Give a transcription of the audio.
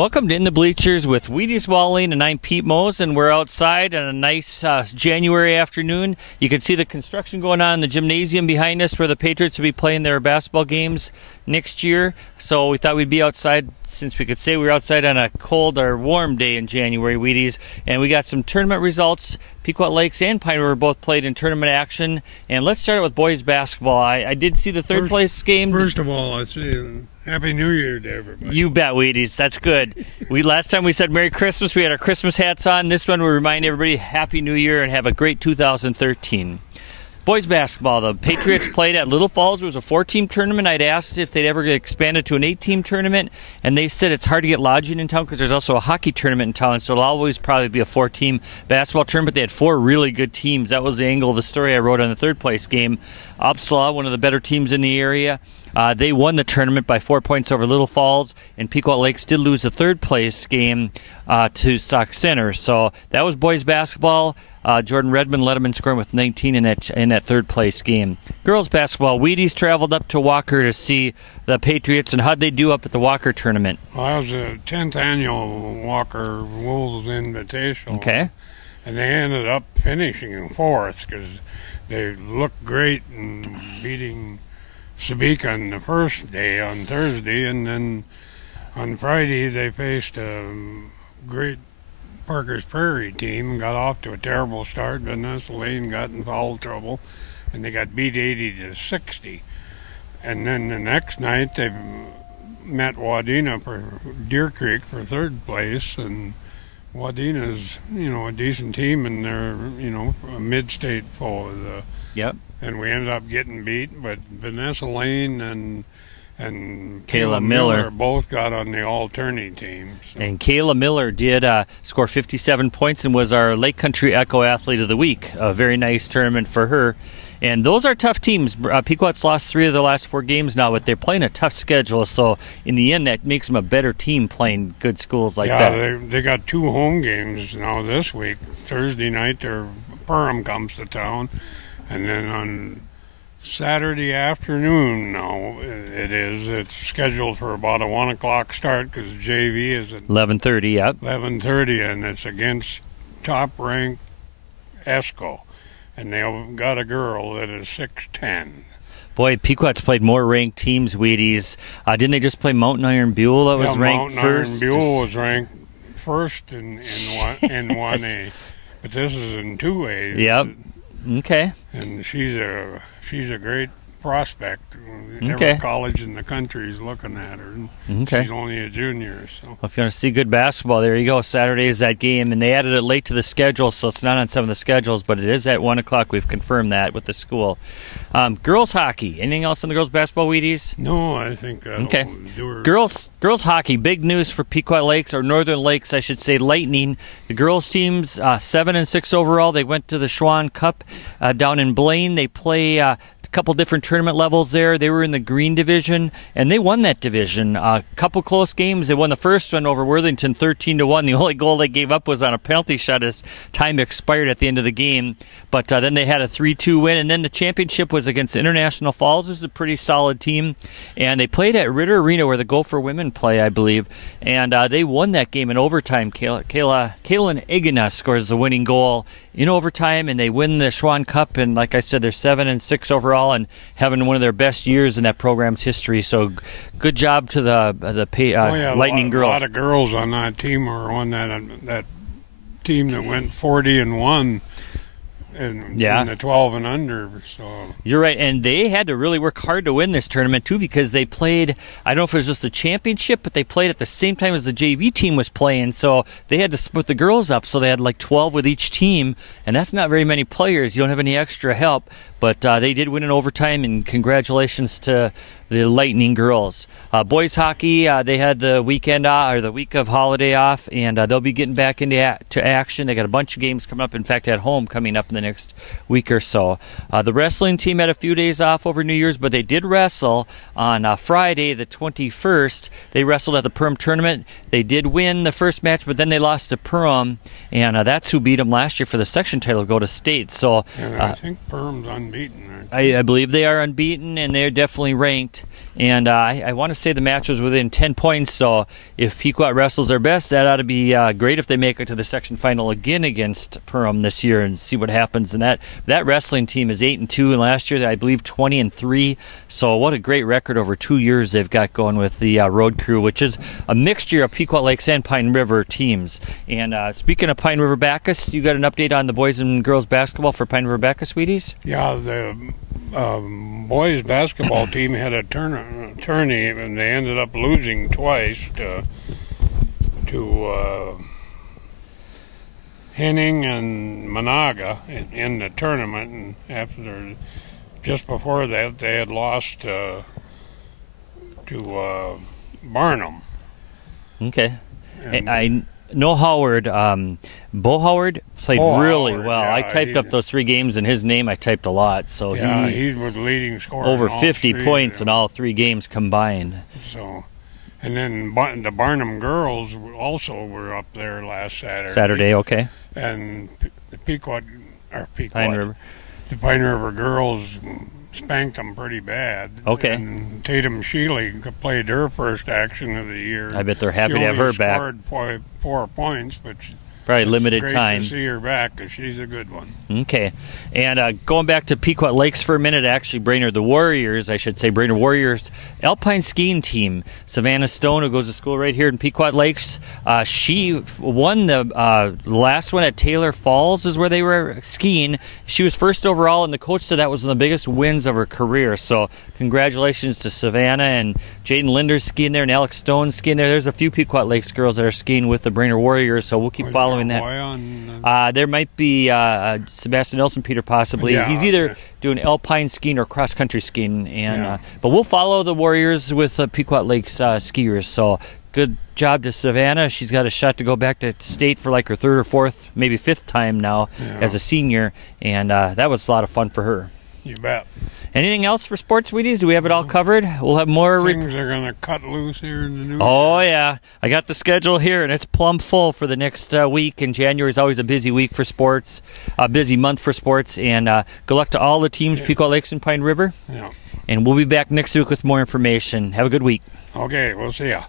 Welcome to In the Bleachers with Wheaties Wallin, and I'm Pete Mohs, and we're outside on a nice January afternoon. You can see the construction going on in the gymnasium behind us where the Patriots will be playing their basketball games next year. So we thought we'd be outside since we could say we were outside on a cold or warm day in January, Wheaties. And we got some tournament results. Pequot Lakes and Pine River both played in tournament action. And let's start with boys basketball. I did see the third place game. First of all, let's see. Happy New Year to everybody. You bet, Wheaties. That's good. Last time we said Merry Christmas. We had our Christmas hats on. This one we remind everybody Happy New Year and have a great 2013. Boys basketball, the Patriots played at Little Falls. It was a 4-team tournament. I'd asked if they'd ever get expanded to an 8-team tournament, and they said it's hard to get lodging in town because there's also a hockey tournament in town, so it'll always probably be a 4-team basketball tournament. They had 4 really good teams. That was the angle of the story I wrote on the third place game. Upslaw, one of the better teams in the area, they won the tournament by 4 points over Little Falls, and Pequot Lakes did lose the third place game to Sauk Center. So that was boys basketball. Jordan Redmond led them in scoring with 19 in that third place game. Girls basketball, Wheaties traveled up to Walker to see the Patriots, and how'd they do up at the Walker tournament? Well, that was the 10th annual Walker Wolves Invitational. Okay. And they ended up finishing in 4th because they looked great in beating Sabika on the first day on Thursday, and then on Friday they faced a great Parker's Prairie team, got off to a terrible start. Vanessa Lane got in foul trouble, and they got beat 80-60. And then the next night they met Wadena for Deer Creek for third place, and Wadena's a decent team, and they're a mid-state foe. Yep. And we ended up getting beat, but Vanessa Lane and Kayla Miller both got on the all-tourney team. So. And Kayla Miller did score 57 points and was our Lake Country Echo Athlete of the Week. A very nice tournament for her. And those are tough teams. Pequot's lost 3 of their last 4 games now, but they're playing a tough schedule. So in the end, that makes them a better team playing good schools like that. Yeah, they got 2 home games now this week. Thursday night, Perham comes to town. And then on Saturday afternoon now it's scheduled for about a 1 o'clock start because JV is at 11:30. Yep. 11:30, and it's against top-ranked ESCO, and they've got a girl that is 6'10". Boy, Pequot's played more ranked teams, Wheaties. Didn't they just play Mountain Iron Buell that was ranked first? Mountain Iron Buell was ranked first in 1A, but this is in 2A. Yep. Okay. And she's a great prospect. Okay. Every college in the country is looking at her. And okay. She's only a junior. So. Well, if you want to see good basketball, there you go. Saturday is that game, and they added it late to the schedule, so it's not on some of the schedules, but it is at 1 o'clock. We've confirmed that with the school. Girls hockey. Anything else on the girls basketball, Wheaties? No, I think that'll do her. Girls hockey. Big news for Pequot Lakes, or Northern Lakes, I should say, Lightning. The girls team's 7-6 overall. They went to the Schwann Cup down in Blaine. They play a couple different tournament levels there. They were in the green division, and they won that division. A couple close games. They won the first one over Worthington 13-1. The only goal they gave up was on a penalty shot as time expired at the end of the game. But then they had a 3-2 win, and then the championship was against International Falls. This is a pretty solid team, and they played at Ritter Arena where the Gopher women play, I believe, and they won that game in overtime. Kaylin Egina scores the winning goal in overtime, and they win the Schwann Cup, and like I said, they're 7-6 overall and having one of their best years in that program's history. So good job to the Lightning girls. A lot of girls on that team were on that team that went 40-1 in the 12 and under. So you're right, and they had to really work hard to win this tournament too, because they played, I don't know if it was just the championship, but they played at the same time as the JV team was playing, so they had to split the girls up, so they had like 12 with each team, and that's not very many players. You don't have any extra help, but they did win in overtime, and congratulations to the Lightning girls. Boys hockey, they had the weekend or the week of holiday off, and they'll be getting back into action. They got a bunch of games coming up. In fact, at home coming up in the next week or so. The wrestling team had a few days off over New Year's, but they did wrestle on Friday, the 21st. They wrestled at the Perham tournament. They did win the first match, but then they lost to Perham, and that's who beat them last year for the section title, go to state. So I think Perham's unbeaten. I believe they are unbeaten, and they're definitely ranked. tonight, and I want to say the match was within 10 points, so if Pequot wrestles their best, that ought to be great if they make it to the section final again against Perham this year and see what happens. And that wrestling team is 8-2, and last year I believe 20-3, so what a great record over 2 years they've got going with the road crew, which is a mixture of Pequot Lakes and Pine River teams. And speaking of Pine River-Backus, you got an update on the boys and girls basketball for Pine River-Backus, Wheaties? Yeah, the boys basketball team had a tourney, and they ended up losing twice to Henning and Monaga in the tournament. And just before that, they had lost to Barnum. Okay. And I know Howard, Bo Howard played really well. Yeah, I typed up those 3 games, and his name I typed a lot. So yeah, he was leading scorer. Over 50 points in all 3 games combined. So, and then the Barnum girls also were up there last Saturday. Saturday, okay. And the Pine River. The Pine River girls spanked them pretty bad. Okay. And Tatum Shealy played her first action of the year. I bet they're happy to have her back. She scored 4 points, but probably limited time. Great to see her back because she's a good one. Okay. And going back to Pequot Lakes for a minute, actually, Brainerd Warriors Alpine skiing team, Savannah Stone, who goes to school right here in Pequot Lakes, she won the last one at Taylor Falls is where they were skiing. She was first overall, and the coach said that was one of the biggest wins of her career. So congratulations to Savannah, and Jaden Linder's skiing there, and Alex Stone's skiing there. There's a few Pequot Lakes girls that are skiing with the Brainerd Warriors, so we'll keep following that. There might be Sebastian Nelson Peter possibly. Yeah, he's either doing alpine skiing or cross country skiing, and but we'll follow the Warriors with Pequot Lakes skiers. So good job to Savannah. She's got a shot to go back to state for like her 3rd or 4th, maybe 5th time now as a senior, and that was a lot of fun for her. You bet. Anything else for sports, Wheaties? Do we have it all covered? We'll have more. Things are going to cut loose here in the new year. year. Yeah. I got the schedule here, and it's plumb full for the next week. And January is always a busy week for sports, a busy month for sports. And good luck to all the teams, Pequot Lakes and Pine River. Yeah. And we'll be back next week with more information. Have a good week. Okay, we'll see ya.